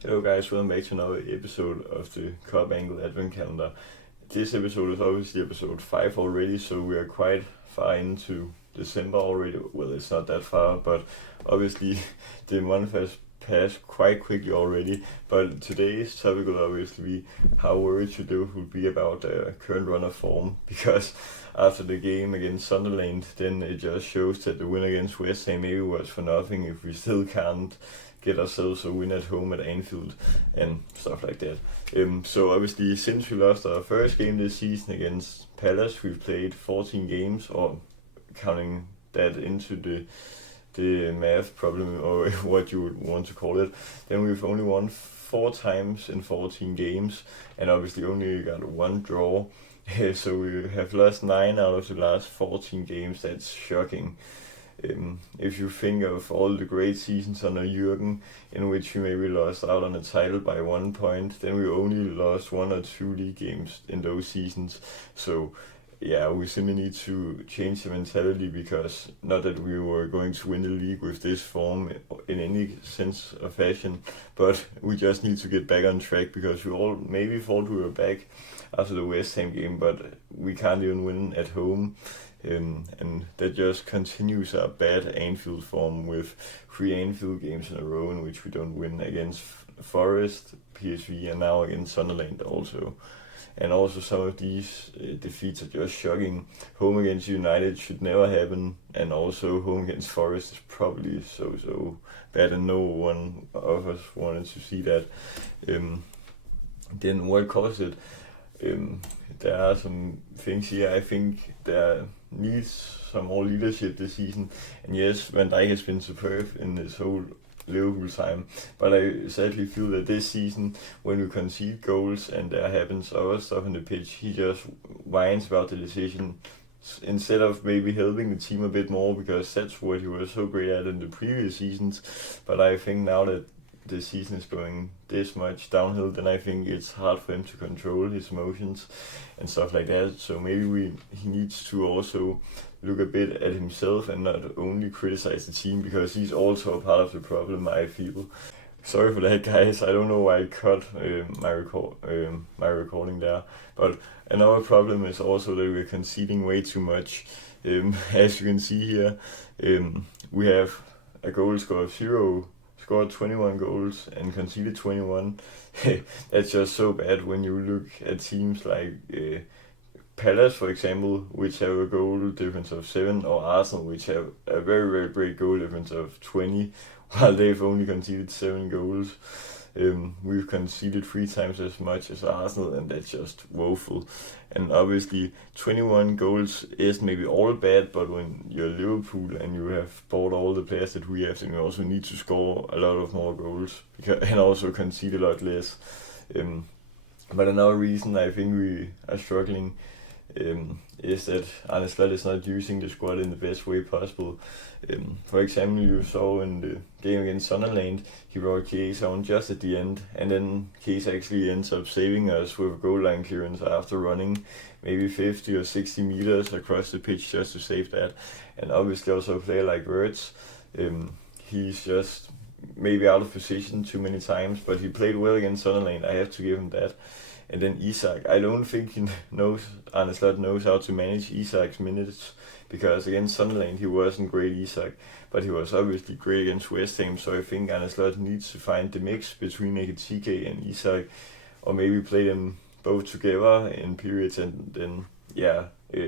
Hello guys, welcome back to another episode of the Cup Angle Advent Calendar. This episode is obviously episode 5 already, so we are quite far into December already. Well, it's not that far, but obviously the month has passed quite quickly already. But today's topic will obviously be how worried should Liverpool be about their current run of form, because after the game against Sunderland, then it just shows that the win against West Ham maybe was for nothing if we still can't get ourselves a win at home at Anfield and stuff like that. So obviously, since we lost our first game this season against Palace, we've played 14 games, or counting that into the math problem, or what you would want to call it. Then we've only won 4 times in 14 games, and obviously only got 1 draw. So we have lost 9 out of the last 14 games. That's shocking. If you think of all the great seasons under Jurgen, in which we maybe lost out on the title by 1 point, then we only lost 1 or 2 league games in those seasons. So yeah, we simply need to change the mentality, because not that we were going to win the league with this form in any sense of fashion, but we just need to get back on track, because we all maybe thought we were back after the West Ham game, but we can't even win at home. And that just continues our bad Anfield form with 3 Anfield games in a row in which we don't win against Forest, PSV, and now against Sunderland also. And also some of these defeats are just shocking. Home against United should never happen, and also home against Forest is probably so bad, and no one of us wanted to see that. Then what caused it? There are some things here. I think there needs some more leadership this season. And yes, Van Dijk has been superb in this whole Liverpool time, but I sadly feel that this season, when we concede goals and there happens other stuff on the pitch, he just whines about the decision instead of maybe helping the team a bit more, because that's what he was so great at in the previous seasons. But I think now that the season is going this much downhill, then I think it's hard for him to control his emotions and stuff like that. So maybe he needs to also look a bit at himself and not only criticize the team, because he's also a part of the problem, I feel. Sorry for that, guys. I don't know why I cut my recording there. But another problem is also that we're conceding way too much. As you can see here, we have a goal score of 0, scored 21 goals and conceded 21. That's just so bad when you look at teams like Palace, for example, which have a goal difference of 7, or Arsenal, which have a very great goal difference of 20, while they've only conceded 7 goals. We've conceded 3 times as much as Arsenal, and that's just woeful. And obviously 21 goals is maybe all bad, but when you're Liverpool and you have bought all the players that we have, then you also need to score a lot of more goals, and also concede a lot less. But another reason I think we are struggling is that Arne Slot is not using the squad in the best way possible. For example, you saw in the game against Sunderland, he brought Chiesa on just at the end, and then Chiesa actually ends up saving us with a goal line clearance after running maybe 50 or 60 meters across the pitch just to save that. And obviously also a player like Wirtz, he's just maybe out of position too many times, but he played well against Sunderland, I have to give him that. And then Isak, I don't think Arne Slot knows how to manage Isak's minutes, because against Sunderland he wasn't great, Isak, but he was obviously great against West Ham. So I think Arne Slot needs to find the mix between Ekitike and Isak, or maybe play them both together in periods, and then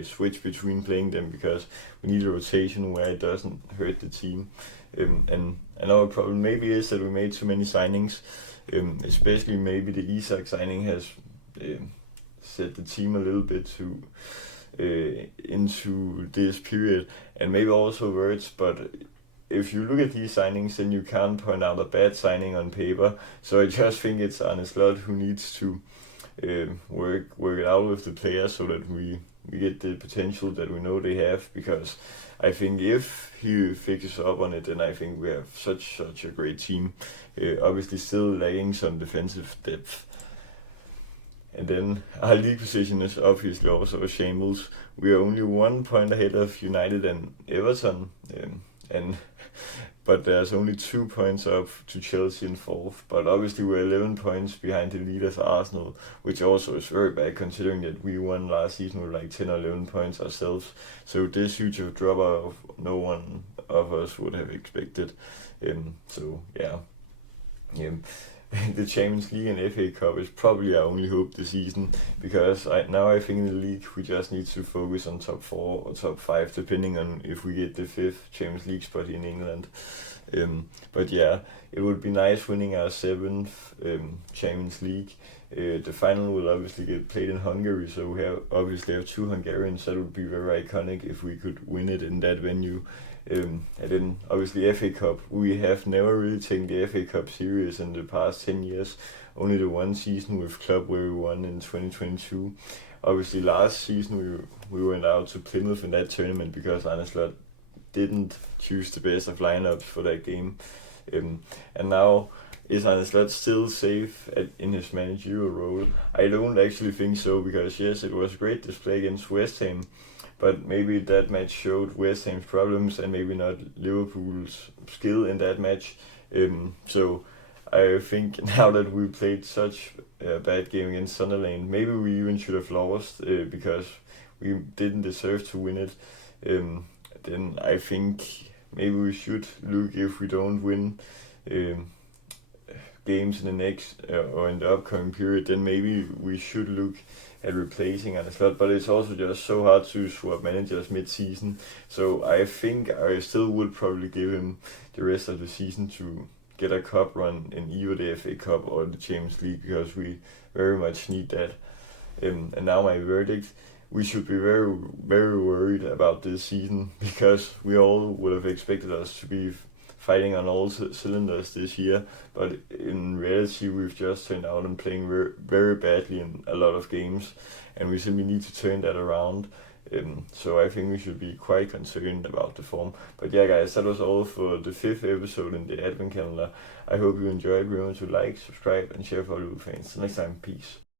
switch between playing them, because we need a rotation where it doesn't hurt the team. And another problem maybe is that we made too many signings. Especially maybe the Isak signing has set the team a little bit into this period, and maybe also Wirtz. But if you look at these signings, then you can't point out a bad signing on paper. So I just think it's Arne Slot who needs to work it out with the players, so that we get the potential that we know they have. Because I think if he fixes up on it, then I think we have such a great team. Obviously still lacking some defensive depth. And then our league position is obviously also a shambles. We are only 1 point ahead of United and Everton, but there's only 2 points up to Chelsea in fourth. But obviously we're 11 points behind the leaders Arsenal, which also is very bad considering that we won last season with like 10 or 11 points ourselves. So this huge of drop off, no one of us would have expected. So yeah. The Champions League and FA Cup is probably our only hope this season, because now I think in the league we just need to focus on top 4 or top 5 depending on if we get the 5th Champions League spot in England. But yeah, it would be nice winning our 7th Champions League. The final will obviously get played in Hungary, so we obviously have 2 Hungarians. That would be very iconic if we could win it in that venue. And then obviously FA Cup, we have never really taken the FA Cup serious in the past 10 years. Only the one season with club where we won in 2022. Obviously last season we went out to Plymouth in that tournament because Arne Slot didn't choose the best of lineups for that game. And now, is Arne Slot still safe in his managerial role? I don't actually think so, because yes, it was a great display against West Ham, but maybe that match showed West Ham's problems and maybe not Liverpool's skill in that match. So I think now that we played such a bad game against Sunderland, maybe we even should have lost because we didn't deserve to win it. Then I think maybe we should look, if we don't win games in the next or in the upcoming period, then maybe we should look at replacing Arne Slot. But it's also just so hard to swap managers mid-season, so I think I still would probably give him the rest of the season to get a cup run in either the FA Cup or the Champions League, because we very much need that. And now my verdict: we should be very, very worried about this season, because we all would have expected us to be fighting on all cylinders this year, but in reality we've just turned out and playing very, very badly in a lot of games, and we simply need to turn that around. So I think we should be quite concerned about the form. But yeah guys, that was all for the 5th episode in the Advent Calendar. I hope you enjoyed. Remember to like, subscribe and share for Liverpool fans. Till next time, peace.